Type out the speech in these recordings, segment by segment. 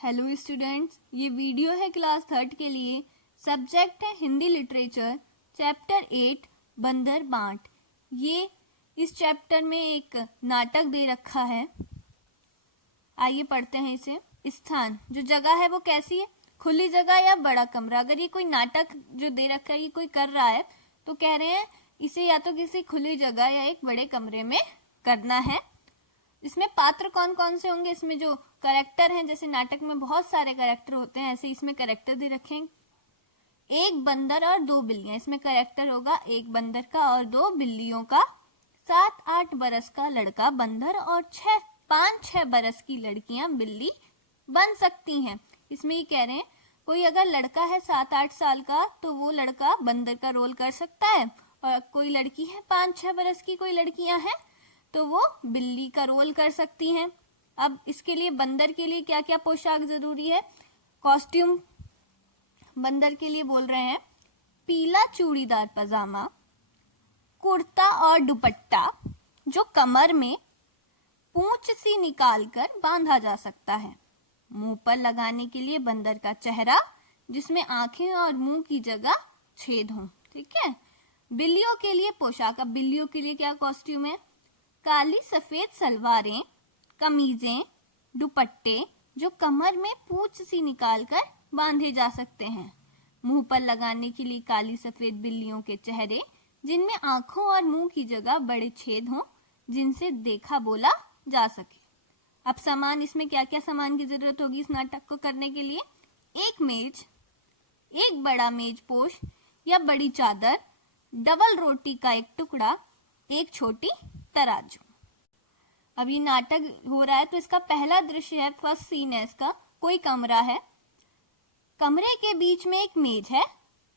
Hello students, ये video है class 3 के लिए। सब्जेक्ट है हिंदी लिटरेचर, चैप्टर 8 बंदर बांट। ये इस चैप्टर में एक नाटक दे रखा है। आइए पढ़ते हैं इसे। स्थान, जो जगह है वो कैसी है? खुली जगह या बड़ा कमरा। अगर ये कोई नाटक जो दे रखा है, ये कोई कर रहा है तो कह रहे हैं इसे या तो किसी खुली जगह या एक बड़े कमरे में करना है। इसमें पात्र कौन कौन से होंगे? इसमें जो कैरेक्टर हैं, जैसे नाटक में बहुत सारे कैरेक्टर होते हैं, ऐसे इसमें कैरेक्टर दे रखे हैं। एक बंदर और 2 बिल्लियां। इसमें कैरेक्टर होगा एक बंदर का और 2 बिल्लियों का। 7-8 बरस का लड़का बंदर और 5-6 बरस की लड़कियां बिल्ली बन सकती हैं। इसमें ये कह रहे हैं कोई अगर लड़का है 7-8 साल का तो वो लड़का बंदर का रोल कर सकता है, और कोई लड़की है 5-6 बरस की, कोई लड़कियां हैं तो वो बिल्ली का रोल कर सकती हैं। अब इसके लिए बंदर के लिए क्या क्या पोशाक जरूरी है? कॉस्ट्यूम बंदर के लिए बोल रहे हैं पीला चूड़ीदार पजामा, कुर्ता और दुपट्टा जो कमर में पूंछ सी निकालकर बांधा जा सकता है। मुंह पर लगाने के लिए बंदर का चेहरा जिसमें आंखें और मुंह की जगह छेद हो। ठीक है। बिल्लियों के लिए पोशाक। अब बिल्लियों के लिए क्या कॉस्ट्यूम है? काली सफेद सलवारें, कमीजें, दुपट्टे जो कमर में पूंछ सी निकालकर बांधे जा सकते हैं। मुंह पर लगाने के लिए काली सफेद बिल्लियों के चेहरे जिनमें आंखों और मुंह की जगह बड़े छेद हों जिनसे देखा बोला जा सके। अब सामान, इसमें क्या क्या सामान की जरूरत होगी इस नाटक को करने के लिए? एक मेज, एक बड़ा मेज पोश या बड़ी चादर, डबल रोटी का एक टुकड़ा, एक छोटी तराजू। अब ये नाटक हो रहा है तो इसका पहला दृश्य है, फर्स्ट सीन है इसका। कोई कमरा है, कमरे के बीच में एक मेज है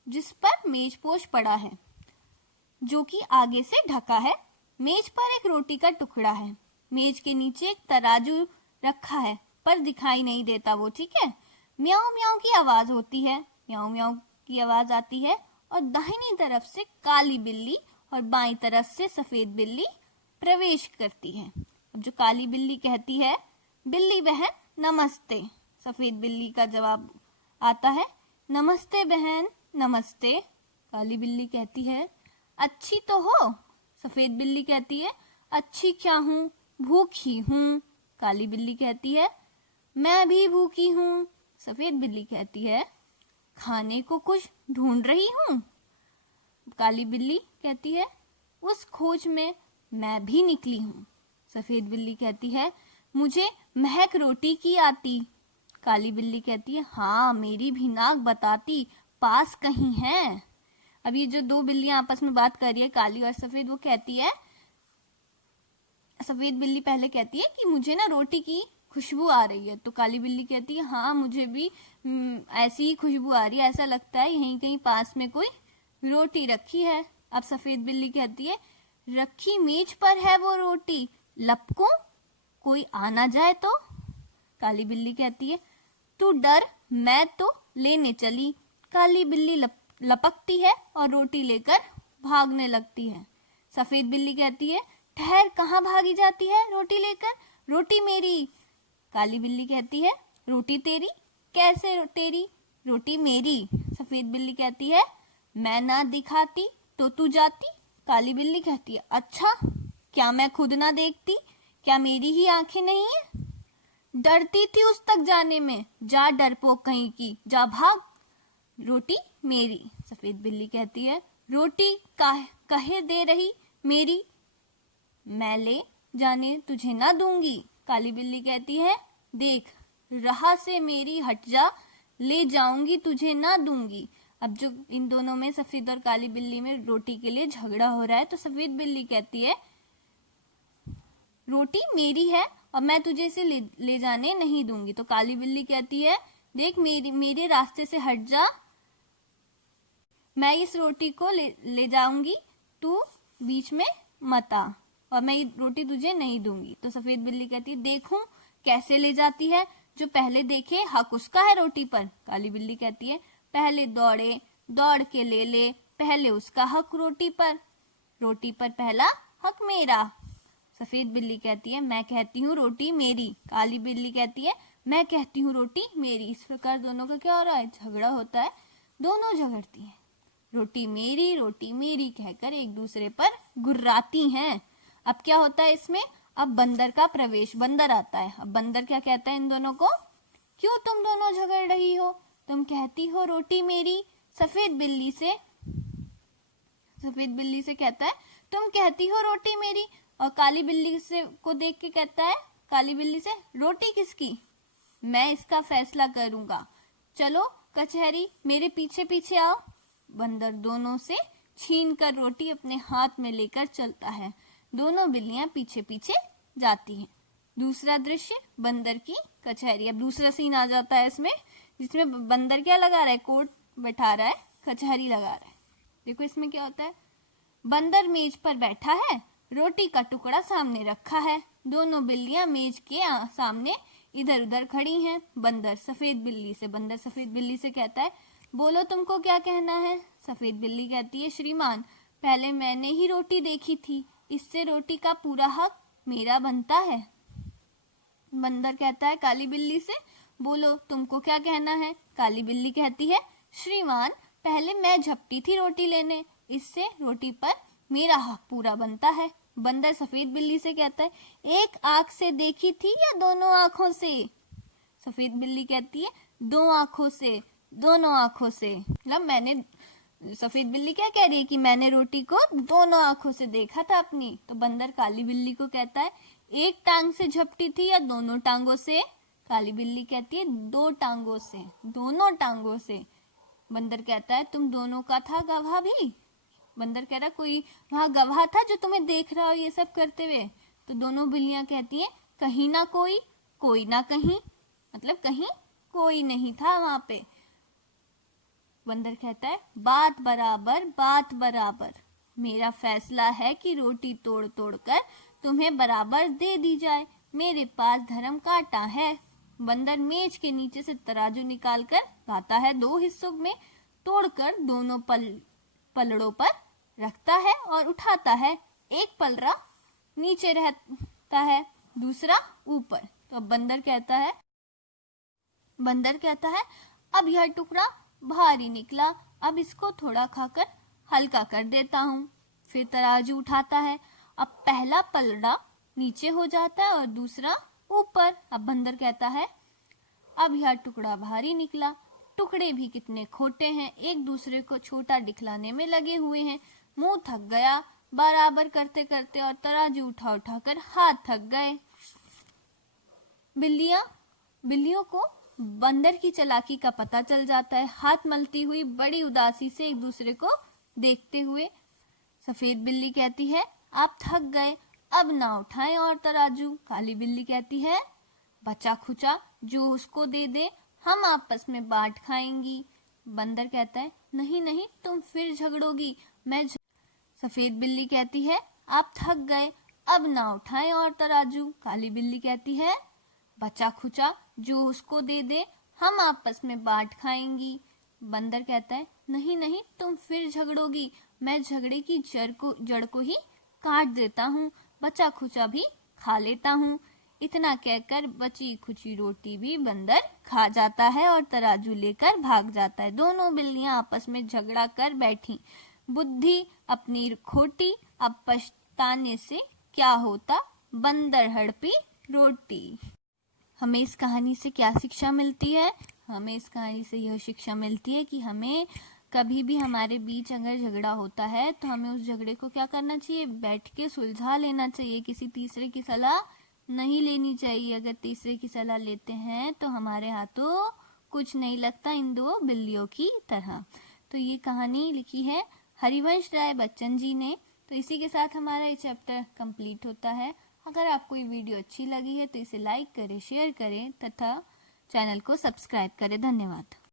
जिस पर मेजपोश पड़ा है जो कि आगे से ढका है। मेज पर एक रोटी का टुकड़ा है। मेज के नीचे एक तराजू रखा है पर दिखाई नहीं देता वो। ठीक है। म्याऊ म्याऊ की आवाज होती है, म्याऊ म्याऊ की आवाज आती है और दाहिनी तरफ से काली बिल्ली और बाईं तरफ से सफेद बिल्ली प्रवेश करती है। अब जो काली बिल्ली कहती है, बिल्ली बहन नमस्ते। सफेद बिल्ली का जवाब आता है, नमस्ते बहन नमस्ते। काली बिल्ली कहती है, अच्छी तो हो? सफेद बिल्ली कहती है, अच्छी क्या हूँ, भूखी हूँ। काली बिल्ली कहती है, मैं भी भूखी हूँ। सफेद बिल्ली कहती है, खाने को कुछ ढूंढ रही हूँ। काली बिल्ली कहती है, उस खोज में मैं भी निकली हूँ। सफेद बिल्ली कहती है, मुझे महक रोटी की आती। काली बिल्ली कहती है, हाँ मेरी भी नाक बताती, पास कहीं है। अब ये जो 2 बिल्लियां आपस में बात कर रही है, काली और सफेद, वो कहती है, सफेद बिल्ली पहले कहती है कि मुझे ना रोटी की खुशबू आ रही है। तो काली बिल्ली कहती है, हाँ मुझे भी ऐसी ही खुशबू आ रही है, ऐसा लगता है यहीं कहीं पास में कोई रोटी रखी है। अब सफेद बिल्ली कहती है, रखी मेज पर है वो रोटी, लपकूं, कोई आ ना जाए तो। काली बिल्ली कहती है, तू डर, मैं तो लेने चली। काली बिल्ली लपकती है और रोटी लेकर भागने लगती है। सफेद बिल्ली कहती है, ठहर, कहाँ भागी जाती है रोटी लेकर? रोटी मेरी। काली बिल्ली कहती है, रोटी तेरी? कैसे तेरी? रोटी मेरी। सफेद बिल्ली कहती है, मैं ना दिखाती तो तू जाती। काली बिल्ली कहती है, अच्छा, क्या मैं खुद ना देखती? क्या मेरी ही आंखें नहीं है? डरती थी उस तक जाने में, जा डरपोक कहीं की, जा भाग। रोटी मेरी। सफेद बिल्ली कहती है, रोटी कहे दे रही मेरी, मैं ले जाने तुझे ना दूंगी। काली बिल्ली कहती है, देख, राह से मेरी हट जा, ले जाऊंगी तुझे ना दूंगी। अब जो इन दोनों में, सफेद और काली बिल्ली में रोटी के लिए झगड़ा हो रहा है, तो सफेद बिल्ली कहती है, रोटी मेरी है और मैं तुझे इसे ले जाने नहीं दूंगी। तो काली बिल्ली कहती है, देख, मेरे रास्ते से हट जा, मैं इस रोटी को ले जाऊंगी, तू बीच में मत आ, और मैं ये रोटी तुझे नहीं दूंगी। तो सफेद बिल्ली कहती है, देखूं कैसे ले जाती है, जो पहले देखे हक उसका है रोटी पर। काली बिल्ली कहती है, पहले दौड़े, दौड़ के ले, पहले उसका हक रोटी पर पहला हक मेरा। सफेद बिल्ली कहती है, मैं कहती हूँ रोटी मेरी। काली बिल्ली कहती है, मैं कहती हूँ रोटी मेरी। इस प्रकार दोनों का क्या हो रहा है, झगड़ा होता है, दोनों झगड़ती हैं। रोटी मेरी कहकर एक दूसरे पर गुर्राती हैं। अब क्या होता है इसमें, अब बंदर का प्रवेश, बंदर आता है। अब बंदर क्या कहता है इन दोनों को, क्यों तुम दोनों झगड़ रही हो, तुम कहती हो रोटी मेरी। सफेद बिल्ली से कहता है तुम कहती हो रोटी मेरी, और काली बिल्ली से को देख के कहता है काली बिल्ली से, रोटी किसकी, मैं इसका फैसला करूंगा, चलो कचहरी मेरे पीछे पीछे आओ। बंदर दोनों से छीन कर रोटी अपने हाथ में लेकर चलता है। दोनों बिल्लियां पीछे पीछे जाती हैं। दूसरा दृश्य, बंदर की कचहरी। अब दूसरा सीन आ जाता है इसमें, जिसमें बंदर क्या लगा रहा है, कोट बैठा रहा है, कचहरी लगा रहा है। देखो इसमें क्या होता है, बंदर मेज पर बैठा है, रोटी का टुकड़ा सामने रखा है। दोनों बिल्लियां मेज के सामने इधर उधर खड़ी हैं। बंदर सफेद बिल्ली से कहता है, बोलो तुमको क्या कहना है। सफेद बिल्ली कहती है, श्रीमान पहले मैंने ही रोटी देखी थी, इससे रोटी का पूरा हक मेरा बनता है। बंदर कहता है काली बिल्ली से, बोलो तुमको क्या कहना है। काली बिल्ली कहती है, श्रीमान पहले मैं झपटी थी रोटी लेने, इससे रोटी पर मेरा हक पूरा बनता है। बंदर सफेद बिल्ली से कहता है, एक आंख से देखी थी या दोनों आंखों से। सफेद बिल्ली कहती है, दोनों आंखों से। मतलब मैंने, सफेद बिल्ली क्या कह रही है कि मैंने रोटी को दोनों आंखों से देखा था अपनी। तो बंदर काली बिल्ली को कहता है, एक टांग से झपटी थी या दोनों टांगों से। काली बिल्ली कहती है, दोनों टांगों से। बंदर कहता है, तुम दोनों का था गवाह भी। बंदर कह रहा, कोई वहां गवाह था जो तुम्हें देख रहा हो ये सब करते हुए। तो दोनों बिल्लियां कहती हैं, कहीं ना कोई ना कहीं, मतलब कहीं कोई नहीं था वहां पे। बंदर कहता है, बात बराबर, मेरा फैसला है कि रोटी तोड़ तोड़ कर तुम्हें बराबर दे दी जाए, मेरे पास धर्म कांटा है। बंदर मेज के नीचे से तराजू निकालकर लाता है, 2 हिस्सों में तोड़कर दोनों पलड़ों पर रखता है और उठाता है। एक पलड़ा नीचे रहता है, दूसरा ऊपर। तो बंदर कहता है, अब यह टुकड़ा भारी निकला, अब इसको थोड़ा खाकर हल्का कर देता हूँ। फिर तराजू उठाता है, अब पहला पलड़ा नीचे हो जाता है और दूसरा ऊपर। अब बंदर कहता है, अब यह टुकड़ा भारी निकला, टुकड़े भी कितने खोटे हैं, एक दूसरे को छोटा दिखलाने में लगे हुए हैं। मुंह थक गया बराबर करते करते और तराजू उठा कर हाथ थक गए। बिल्लियों को बंदर की चालाकी का पता चल जाता है। हाथ मलती हुई बड़ी उदासी से एक दूसरे को देखते हुए सफेद बिल्ली कहती है, आप थक गए, अब ना उठाएं और तराजू। काली बिल्ली कहती है, बचा खुचा जो उसको दे दे, हम आपस में बांट खाएंगी। बंदर कहता है, नहीं तुम फिर झगड़ोगी, सफेद बिल्ली कहती है, आप थक गए, अब ना उठाएं और तराजू। काली बिल्ली कहती है, बचा खुचा जो उसको दे दे, हम आपस में बांट खाएंगी। बंदर कहता है, नहीं तुम फिर झगड़ोगी, मैं झगड़े की जड़ को ही काट देता हूँ, बचा खुचा भी खा लेता हूँ। इतना कहकर बची खुची रोटी भी बंदर खा जाता है और तराजू लेकर भाग जाता है। दोनों बिल्लियां आपस में झगड़ा कर बैठी, बुद्धि अपनी खोटी, अब पछताने से क्या होता, बंदर हड़पी रोटी। हमें इस कहानी से क्या शिक्षा मिलती है? हमें इस कहानी से यह शिक्षा मिलती है कि हमें कभी भी हमारे बीच अगर झगड़ा होता है तो हमें उस झगड़े को क्या करना चाहिए, बैठ के सुलझा लेना चाहिए, किसी तीसरे की सलाह नहीं लेनी चाहिए। अगर तीसरे की सलाह लेते हैं तो हमारे हाथों कुछ नहीं लगता, इन 2 बिल्लियों की तरह। तो ये कहानी लिखी है हरिवंश राय बच्चन जी ने। तो इसी के साथ हमारा ये चैप्टर कंप्लीट होता है। अगर आपको ये वीडियो अच्छी लगी है तो इसे लाइक करें, शेयर करें तथा चैनल को सब्सक्राइब करें। धन्यवाद।